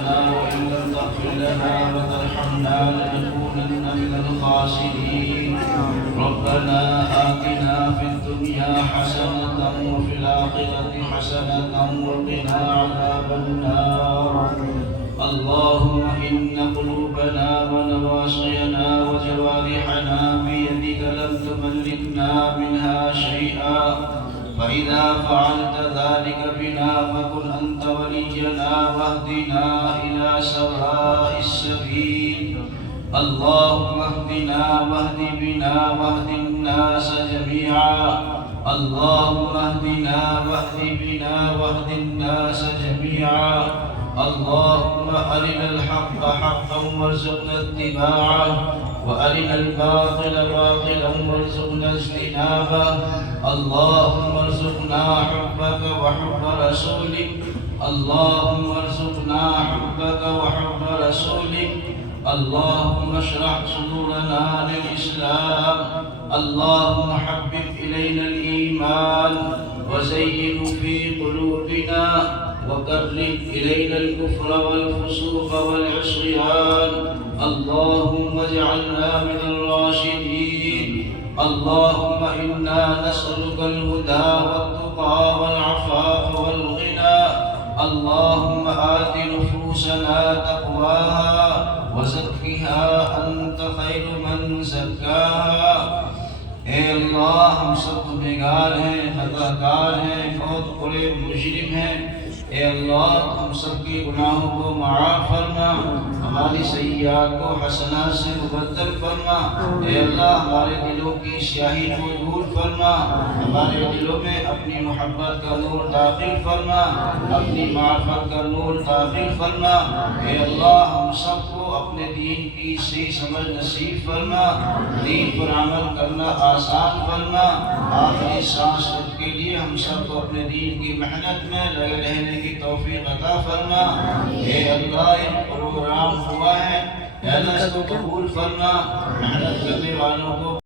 وإن لم تغفر لنا وترحمنا لنكونن من الخاسرين. ربنا آتنا في الدنيا حسنة وفي الآخرة حسنة وقنا عذاب النار. اللهم إن قلوبنا ونواصينا وجوارحنا بيدك لم تملكنا منها شيئا، فإذا فعلت ذلك بنا فكن أنت ولينا واهدنا إلى سواء السبيل. اللهم اهدنا واهد بنا واهد الناس جميعا. اللهم اهدنا واهد بنا واهد الناس جميعا. اللهم أرنا الحق حقا وارزقنا اتباعه، وأرنا الباطل باطلا وارزقنا اجتنابه. اللهم ارزقنا حبك وحب رسولك. اللهم ارزقنا حبك وحب رسولك. اللهم اشرح صدورنا للإسلام. اللهم حبب إلينا الإيمان وزينه في قلوبنا، وكره إلينا الكفر والفسوق والعصيان. اللهم اجعلنا من الراشدين. اللهم إنا نسألك الهدى والتقى والعفاف والغنى. اللهم آت نفوسنا تقواها وزكها أنت خير من زكاها. اے اللہ، ہم سب گنہگار ہیں، خطاکار ہیں، بہت بڑے مجرم ہیں۔ اے اللہ، ہم سب کے گناہوں کو معاف فرما، ہماری سیئات کو حسنات سے مبدل فرما۔ اے اللہ، ہمارے دلوں کی سیاہی کو دور فرما، ہمارے دلوں میں اپنی محبت کا نور داخل فرما، اپنی معرفت کا نور داخل فرما۔ اے اللہ، ہم سب کو اپنے دین کی صحیح سمجھ نصیب فرما، دین پر عمل کرنا آسان فرما۔ آخری سانس تک کے لیے ہم سب کو اپنے دین کی محنت میں لگے رہنے کی توفیق عطا فرما۔ اے اللہ، یہ پروگرام ہوا ہے، اے اللہ اس کو قبول فرما، محنت کرنے والوں کو